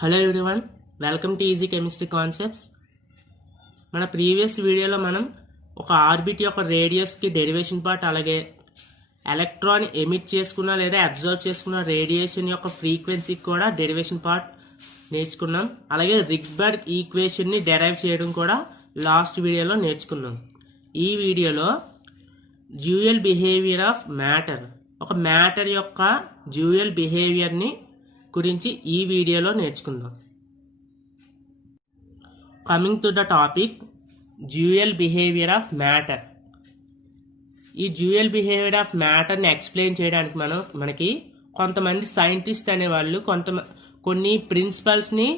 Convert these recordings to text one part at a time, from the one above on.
Hello everyone, welcome to easy chemistry concepts. మన previous వీడియోలో మనం ఒక ఆర్బిట్ యొక్క రేడియస్కి డెరివేషన్ పార్ట్, అలాగే ఎలక్ట్రాన్ ఎమిట్ చేసుకున్న లేదా అబ్జర్వ్ చేసుకున్న రేడియేషన్ యొక్క ఫ్రీక్వెన్సీకి కూడా డెరివేషన్ పార్ట్ నేర్చుకున్నాం. అలాగే రిక్బర్గ్ ఈక్వేషన్ని డెరైవ్ చేయడం కూడా లాస్ట్ వీడియోలో నేర్చుకున్నాం. ఈ వీడియోలో డ్యూయల్ బిహేవియర్ ఆఫ్ మ్యాటర్, ఒక మ్యాటర్ యొక్క డ్యూయల్ బిహేవియర్ని గురించి ఈ వీడియోలో నేర్చుకుందాం. Coming to the topic, dual behaviour of matter. ఈ డ్యూయల్ బిహేవియర్ ఆఫ్ మ్యాటర్ని ఎక్స్ప్లెయిన్ చేయడానికి మనకి కొంతమంది సైంటిస్ట్ అనేవాళ్ళు కొన్ని ప్రిన్సిపల్స్ని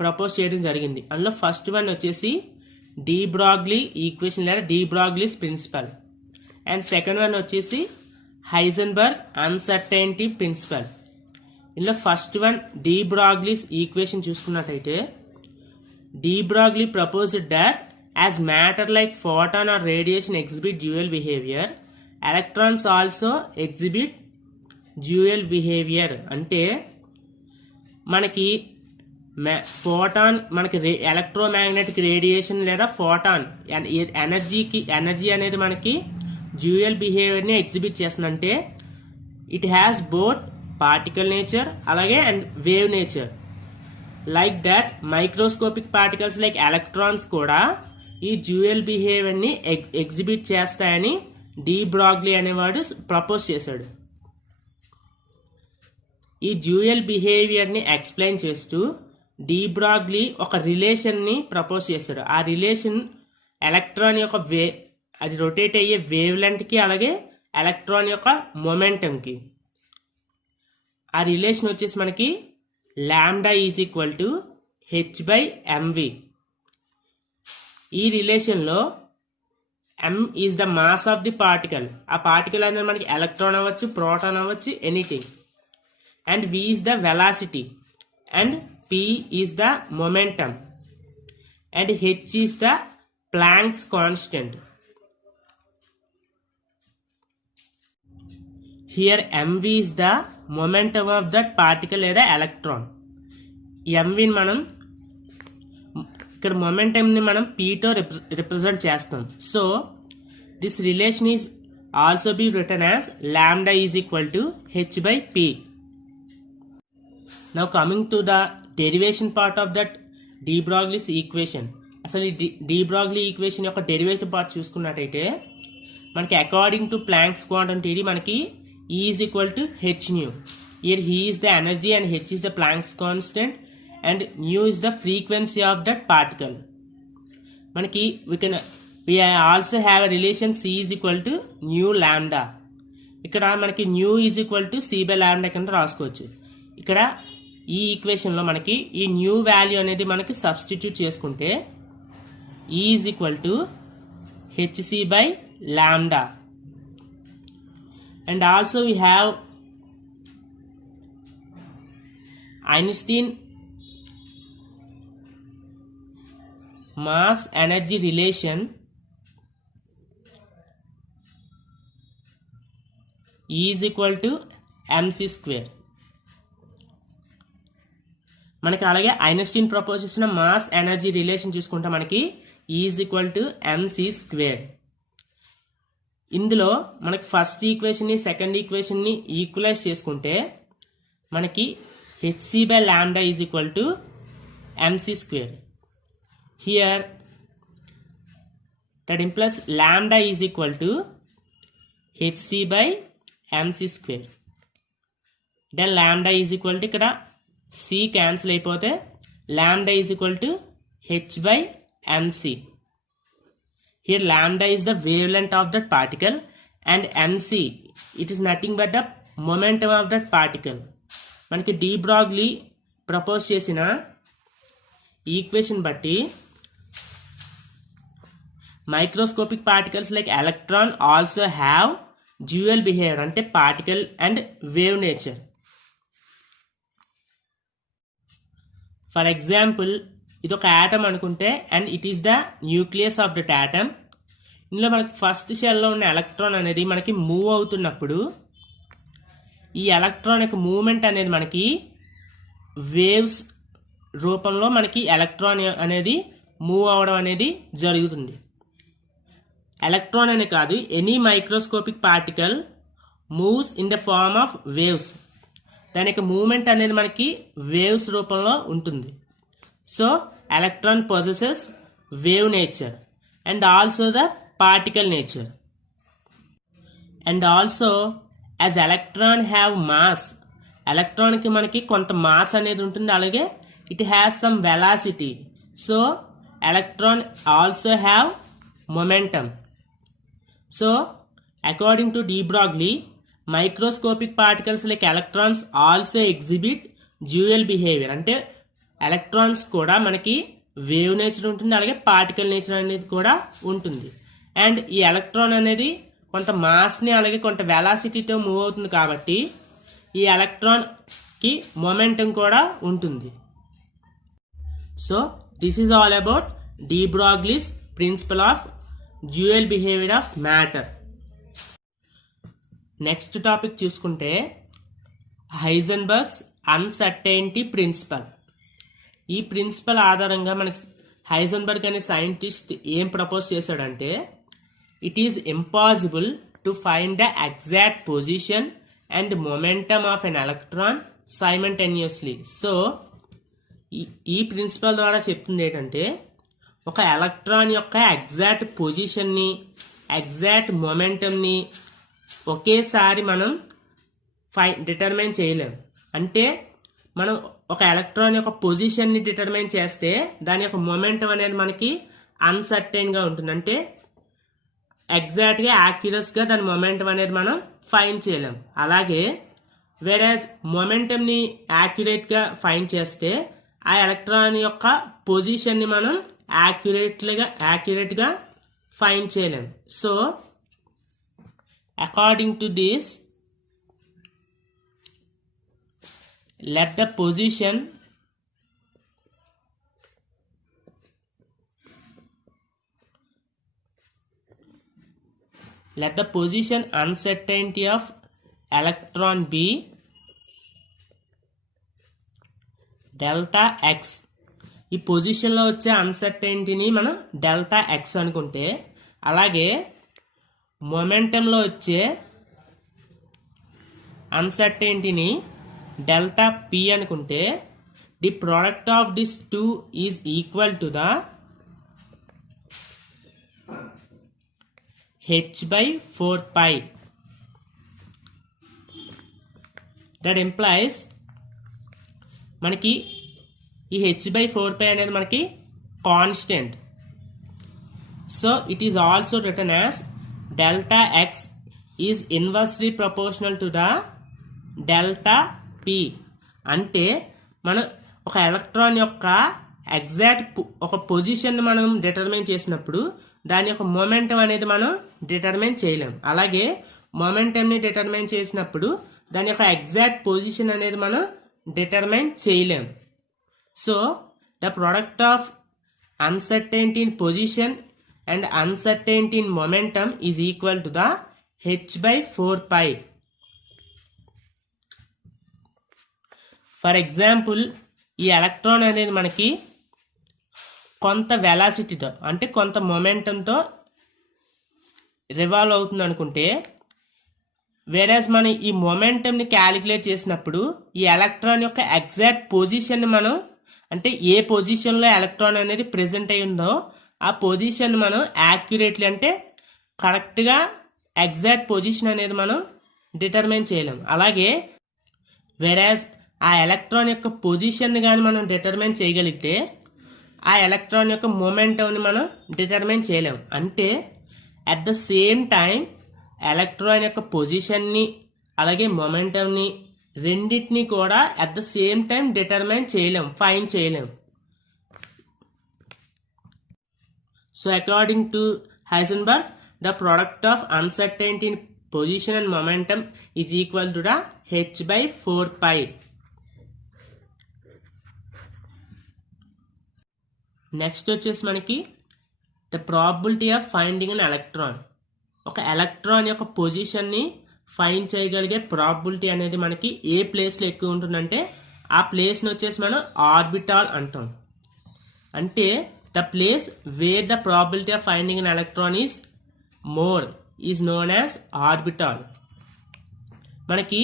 ప్రపోజ్ చేయడం జరిగింది. అందులో ఫస్ట్ వన్ వచ్చేసి డి బ్రాగ్లీ ఈక్వేషన్ లేదా de Broglie's principle, and second one వచ్చేసి హైజెన్బర్గ్ అన్సర్టైనిటీ ప్రిన్సిపల్. ఇందులో first one de Broglie's equation చూసుకున్నట్టయితే, de Broglie proposed that as matter like photon or radiation exhibit dual behaviour, electrons also exhibit dual behaviour. అంటే మనకి photon, మనకి electromagnetic radiation లేదా photon energy అనేది మనకి dual బిహేవియర్ని exhibit చేస్తుందంటే it has both particle nature అలాగే and wave nature. Like that microscopic particles like electrons కూడా ఈ డ్యూయల్ బిహేవియర్ని ఎగ్జిబిట్ చేస్తాయని డి బ్రాగ్లీ అనేవాడు ప్రపోజ్ చేశాడు. ఈ డ్యూయల్ బిహేవియర్ని ఎక్స్ప్లెయిన్ చేస్తూ డి బ్రాగ్లీ ఒక రిలేషన్ని ప్రపోజ్ చేశాడు. ఆ రిలేషన్ ఎలక్ట్రాన్ యొక్క అది రొటేట్ అయ్యే వేవ్ లెంత్కి అలాగే ఎలక్ట్రాన్ యొక్క మొమెంటంకి. ఆ రిలేషన్ వచ్చేసి మనకి lambda is equal to h/mv. ఈ రిలేషన్లో m is the mass of the particle. ఆ పార్టికల్ అనేది మనకి ఎలక్ట్రాన్ అవ్వచ్చు, ప్రోటాన్ అవ్వచ్చు, anything. And v is the velocity, and p is the momentum, and h is the planks constant. Here mv is the momentum of that particle లేదా electron. ఈ mvని మనం ఇక్కడ మొమెంటమ్ని మనం pతో రిప్రజెంట్ చేస్తాం. So this relation is also be written as lambda is equal to h/p. Now coming to the derivation part of that de Broglie's equation. అసలు ఈ de Broglie equation యొక్క derivation part చూసుకున్నట్టయితే మనకి according to Planck's quantum theory మనకి E is equal to h nu. Here E is the energy and h is the Planck's constant and nu is the frequency of that particle. మనకి we also have a relation C is equal to nu lambda. ఇక్కడ మనకి nu is equal to C by lambda కింద రాసుకోవచ్చు. ఇక్కడ ఈ ఈక్వేషన్లో మనకి ఈ new value అనేది మనకి సబ్స్టిట్యూట్ చేసుకుంటే E is equal to hc by lambda. And also we have Einstein mass energy relation E is equal to mc square. మనకి అలాగే ఐన్స్టీన్ ప్రపోజ్ చేసిన మాస్ ఎనర్జీ రిలేషన్ చూసుకుంటే మనకి E is equal to mc square. ఇందులో మనకి first ఈక్వేషన్ని second ఈక్వేషన్ని equalise చేసుకుంటే మనకి hc/λ is equal to mc square. Here that implies lambda is equal to hc/mc square. Then lambda is equal to ఇక్కడ c cancel అయిపోతే lambda is equal to h/mc. Here lambda is the wavelength of that particle and mc, it is nothing but the momentum of that particle. మనకి de Broglie propose చేసిన equation బట్టి microscopic particles like electron also have dual behaviour, అంటే particle and wave nature. For example ఇది ఒక atom అనుకుంటే and it is the nucleus of that atom. ఇందులో మనకి first షెల్లో ఉన్న ఎలక్ట్రాన్ అనేది మనకి మూవ్ అవుతున్నప్పుడు ఈ ఎలక్ట్రాన్ యొక్క మూవ్మెంట్ అనేది మనకి వేవ్స్ రూపంలో మనకి ఎలక్ట్రాన్ అనేది మూవ్ అవ్వడం అనేది జరుగుతుంది. ఎలక్ట్రాన్ అనే కాదు, any microscopic particle moves in the form of waves. దాని యొక్క మూవ్మెంట్ అనేది మనకి వేవ్స్ రూపంలో ఉంటుంది. So electron possesses wave nature and also the particle nature. And also as electron have mass, ఎలక్ట్రాన్కి మనకి కొంత మాస్ అనేది ఉంటుంది, అలాగే it has some velocity. So electron also have momentum. So according to de Broglie, microscopic particles like electrons also exhibit dual behavior. అంటే electrons కూడా మనకి wave nature ఉంటుంది, అలాగే పార్టికల్ నేచర్ అనేది కూడా ఉంటుంది. అండ్ ఈ ఎలక్ట్రాన్ అనేది కొంత మాస్ని అలాగే కొంత వెలాసిటీతో మూవ్ అవుతుంది కాబట్టి ఈ ఎలక్ట్రాన్కి మొమెంటం కూడా ఉంటుంది. So this is all about de Broglie's principle of dual behavior of matter. Next topic చూసుకుంటే హైజెన్బర్గ్స్ అన్సర్టైనిటీ ప్రిన్సిపల్. ఈ ప్రిన్సిపల్ ఆధారంగా మనకి హైజెన్బర్గ్ అనే సైంటిస్ట్ ఏం ప్రపోజ్ చేశాడంటే, it is impossible to find the exact position and momentum of an electron simultaneously. So ఈ principle ద్వారా చెప్తుంది ఏంటంటే, ఒక ఎలక్ట్రాన్ యొక్క ఎగ్జాక్ట్ పొజిషన్ని ఎగ్జాక్ట్ మొమెంటమ్ని ఒకేసారి మనం డిటర్మైన్ చేయలేం. అంటే మనం ఒక ఎలక్ట్రాన్ యొక్క పొజిషన్ని డిటర్మైన్ చేస్తే దాని యొక్క మొమెంటం అనేది మనకి అన్సర్టైన్గా ఉంటుంది. అంటే ఎగ్జాక్ట్గా యాక్యురస్గా దాని మొమెంటం అనేది మనం ఫైండ్ చేయలేం. అలాగే వేరేస్ మొమెంటమ్ని యాక్యురేట్గా ఫైండ్ చేస్తే ఆ ఎలక్ట్రాన్ యొక్క పొజిషన్ని మనం యాక్యురేట్గా ఫైండ్ చేయలేం. So according to this, let the position uncertainty of electron be delta X. ఈ పొజిషన్లో వచ్చే అన్సర్టైనిటీని మనం డెల్టా ఎక్స్ అనుకుంటే, అలాగే మొమెంటంలో వచ్చే అన్సర్టైనిటీని డెల్టా పి అనుకుంటే, the product of this two is equal to the h/4π. That employees మనకి ఈ h/4π అనేది మనకి constant. So it is also return as delta X is inversely proportional to the delta P. అంటే మనం ఒక electron యొక్క exact ఒక position మనం డిటర్మైన్ చేసినప్పుడు దాని యొక్క మొమెంటం అనేది మనం డిటర్మైన్ చేయలేం. అలాగే మొమెంటంని డిటర్మైన్ చేసినప్పుడు దాని యొక్క ఎగ్జాక్ట్ పొజిషన్ అనేది మనం డిటర్మైన్ చేయలేం. So the product of uncertainty in position and uncertainty in momentum is equal to the h/4π. For example, ఈ ఎలక్ట్రాన్ అనేది మనకి కొంత వెలాసిటీతో అంటే కొంత మొమెంటంతో రివాల్వ్ అవుతుంది అనుకుంటే, వేరేస్ మనం ఈ మొమెంటంని క్యాలిక్యులేట్ చేసినప్పుడు ఈ ఎలక్ట్రాన్ యొక్క ఎగ్జాక్ట్ పొజిషన్ని మనం, అంటే ఏ పొజిషన్లో ఎలక్ట్రాన్ అనేది ప్రెజెంట్ అయి ఉందో ఆ పొజిషన్ మనం యాక్యురేట్లీ అంటే కరెక్ట్గా ఎగ్జాక్ట్ పొజిషన్ అనేది మనం డిటర్మైన్ చేయలేం. అలాగే వేరేస్ ఆ ఎలక్ట్రాన్ యొక్క పొజిషన్ని కానీ మనం డిటర్మైన్ చేయగలిగితే ఆ ఎలక్ట్రాన్ యొక్క మొమెంటంని మనం డిటర్మైన్ చేయలేం. అంటే at the same time electron యొక్క పొజిషన్ని అలాగే మొమెంటంని రెండింటినీ కూడా at the same time determine చేయలేం, ఫైండ్ చేయలేం. So according to Heisenberg, the product of uncertainty in position and momentum is equal to the h/4π. Next వచ్చేసి మనకి the probability of finding an electron. ఒక electron యొక్క పొజిషన్ని find చేయగలిగే probability అనేది మనకి ఏ ప్లేస్లో ఎక్కువ ఉంటుందంటే ఆ ప్లేస్ని వచ్చేసి మనం ఆర్బిటాల్ అంటాం. అంటే the place where the probability of finding an electron is more is known as orbital. మనకి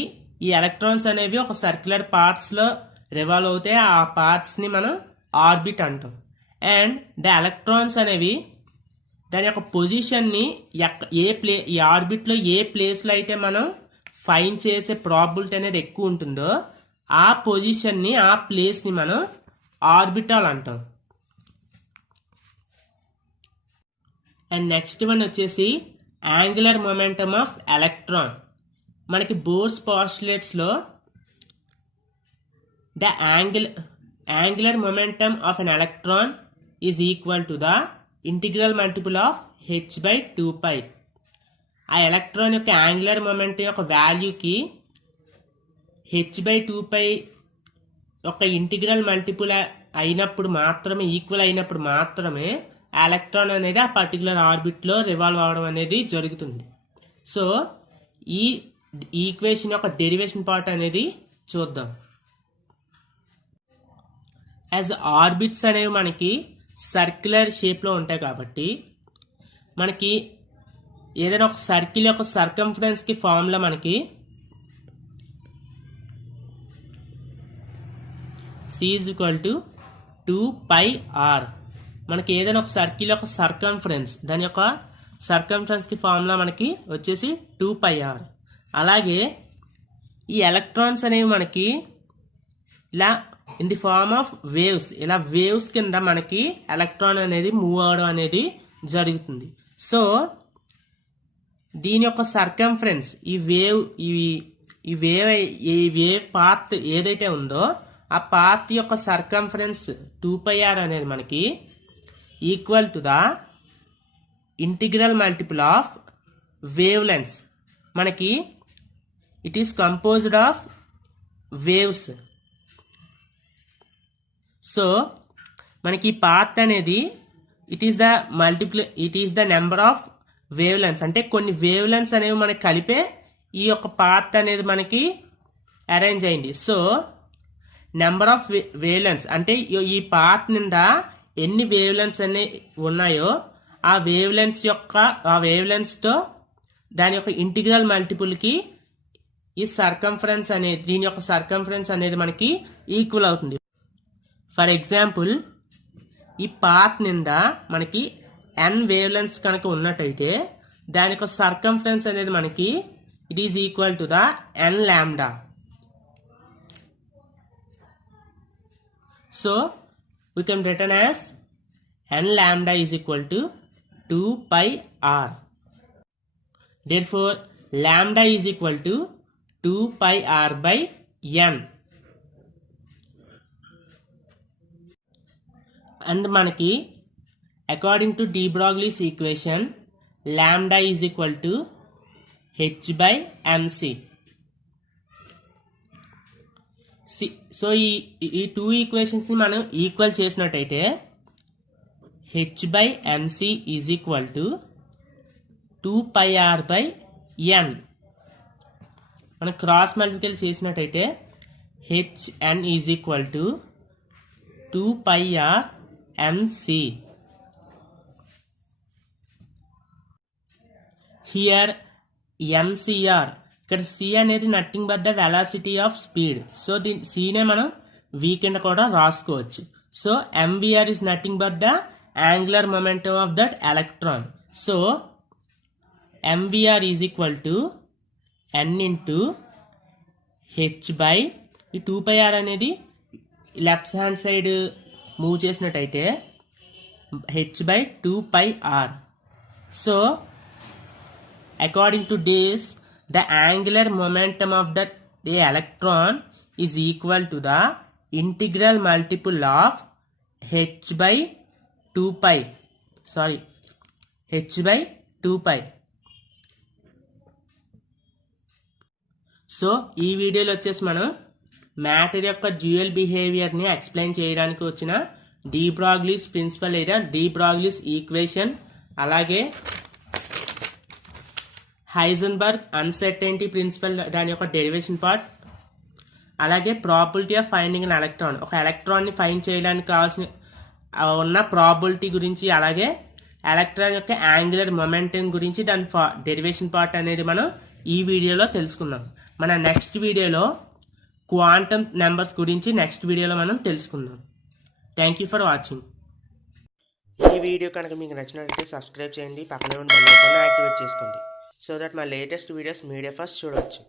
ఈ ఎలక్ట్రాన్స్ అనేవి ఒక సర్క్యులర్ పార్ట్స్లో రివాల్వ్ అవుతాయి. ఆ పార్ట్స్ని మనం ఆర్బిట్ అంటాం. అండ్ ద ఎలక్ట్రాన్స్ అనేవి దాని యొక్క పొజిషన్ని ఈ ఆర్బిట్లో ఏ ప్లేస్లో అయితే మనం ఫైండ్ చేసే ప్రాబిలిటీ అనేది ఎక్కువ ఉంటుందో ఆ పొజిషన్ని, ఆ ప్లేస్ని మనం ఆర్బిటాల్ అంటాం. అండ్ నెక్స్ట్ వన్ వచ్చేసి యాంగులర్ మొమెంటమ్ ఆఫ్ ఎలక్ట్రాన్. మనకి బోర్స్ పాస్టులేట్స్లో the angular momentum of an electron is equal to the integral multiple of h/2π. ఆ ఎలక్ట్రాన్ యొక్క యాంగులర్ మొమెంటం యొక్క వాల్యూకి h/2π యొక్క ఇంటిగ్రల్ మల్టిపుల్ అయినప్పుడు మాత్రమే, ఈక్వల్ అయినప్పుడు మాత్రమే ఎలక్ట్రాన్ అనేది ఆ పర్టికులర్ ఆర్బిట్లో రివాల్వ్ అవడం అనేది జరుగుతుంది. సో ఈ ఈక్వేషన్ యొక్క డెరివేషన్ పార్ట్ అనేది చూద్దాం. యాజ్ ఆర్బిట్స్ అనేవి మనకి సర్క్యులర్ షేప్లో ఉంటాయి కాబట్టి మనకి ఏదైనా ఒక సర్కిల్ యొక్క సర్కంఫరెన్స్కి ఫార్ములా మనకి C is equal to 2πr. మనకి ఏదైనా ఒక సర్కిల్ యొక్క సర్కంఫరెన్స్, దాని యొక్క సర్కంఫరెన్స్కి ఫార్ములా మనకి వచ్చేసి 2πr. అలాగే ఈ ఎలక్ట్రాన్స్ అనేవి మనకి ఇలా in the form of waves, ఇలా వేవ్స్ కింద మనకి ఎలక్ట్రాన్ అనేది మూవ్ అవడం అనేది జరుగుతుంది. సో దీని యొక్క సర్కంఫరెన్స్, ఈ వేవ్ పాత్ ఏదైతే ఉందో ఆ పాత్ యొక్క సర్కంఫరెన్స్ 2πr అనేది మనకి equal to the integral multiple of wavelengths. మనకి it is composed of waves. So మనకి పాత్ అనేది it is the number of wavelengths. అంటే కొన్ని వేవ్ లెంగ్త్స్ అనేవి మనకి కలిపే ఈ యొక్క పాత్ అనేది మనకి అరేంజ్ అయింది. So number of wavelengths అంటే ఈ పాత్ నిండా ఎన్ని వేవ్ లెంగ్త్స్ అనే ఉన్నాయో ఆ వేవ్ లెంగ్త్స్తో దాని యొక్క ఇంటిగ్రల్ మల్టిపుల్కి ఈ సర్కంఫరెన్స్ అనేది, దీని యొక్క సర్కంఫరెన్స్ అనేది మనకి ఈక్వల్ అవుతుంది. ఫర్ ఎగ్జాంపుల్ ఈ పాత్ నిండా మనకి n వేవ్ లెంగ్త్స్ కనుక ఉన్నట్టయితే దాని యొక్క సర్కంఫరెన్స్ అనేది మనకి it is equal to the n lambda. So we can written as n lambda is equal to 2πr. Therefore lambda is equal to 2πr by n. And మనకి according to de Broglie's equation lambda is equal to h/mc. So ఈ two ఈక్వేషన్స్ని మనం equal చేసినట్టయితే h/mc is equal to 2πr by n. మనం cross multiply చేసినట్టయితే hn is equal to 2πr mc. Here mcr, ఇక్కడ c అనేది nothing but the velocity of speed. So దీని cనే మనం v కింద కూడా రాసుకోవచ్చు. So mvr is nothing but the angular momentum of that electron. So mvr is equal to n into h by ఈ 2πr అనేది left hand side move చేసినట్టయితే h/2πr. So according to this the angular momentum of the electron is equal to the integral multiple of h/2π. So ఈ వీడియోలో వచ్చేసి మనం matter యొక్క dual బిహేవియర్ని explain చేయడానికి వచ్చిన డి బ్రాగ్లీస్ ప్రిన్సిపల్ లేదా డి బ్రాగ్లీస్ ఈక్వేషన్, అలాగే హైజెన్బర్గ్ అన్సర్టెనిటీ ప్రిన్సిపల్ దాని యొక్క డెరివేషన్ పార్ట్, అలాగే probability of finding an electron, ఒక ఎలక్ట్రాన్ని ఫైండ్ చేయడానికి కావాల్సిన ఉన్న ప్రాబిలిటీ గురించి, అలాగే ఎలక్ట్రాన్ యొక్క యాంగులర్ మొమెంటం గురించి దాని డెరివేషన్ పార్ట్ అనేది మనం ఈ వీడియోలో తెలుసుకుందాం. మన నెక్స్ట్ వీడియోలో క్వాంటమ్ నెంబర్స్ గురించి నెక్స్ట్ వీడియోలో మనం తెలుసుకుందాం. Thank you for watching. ఈ వీడియో కనుక మీకు నచ్చినట్లయితే సబ్స్క్రైబ్ చేయండి, పక్కనే ఉన్న బెల్ ఐకాన్ యాక్టివేట్ చేసుకోండి, సో దట్ మా లేటెస్ట్ వీడియోస్ మీడియా ఫస్ట్ చూడవచ్చు.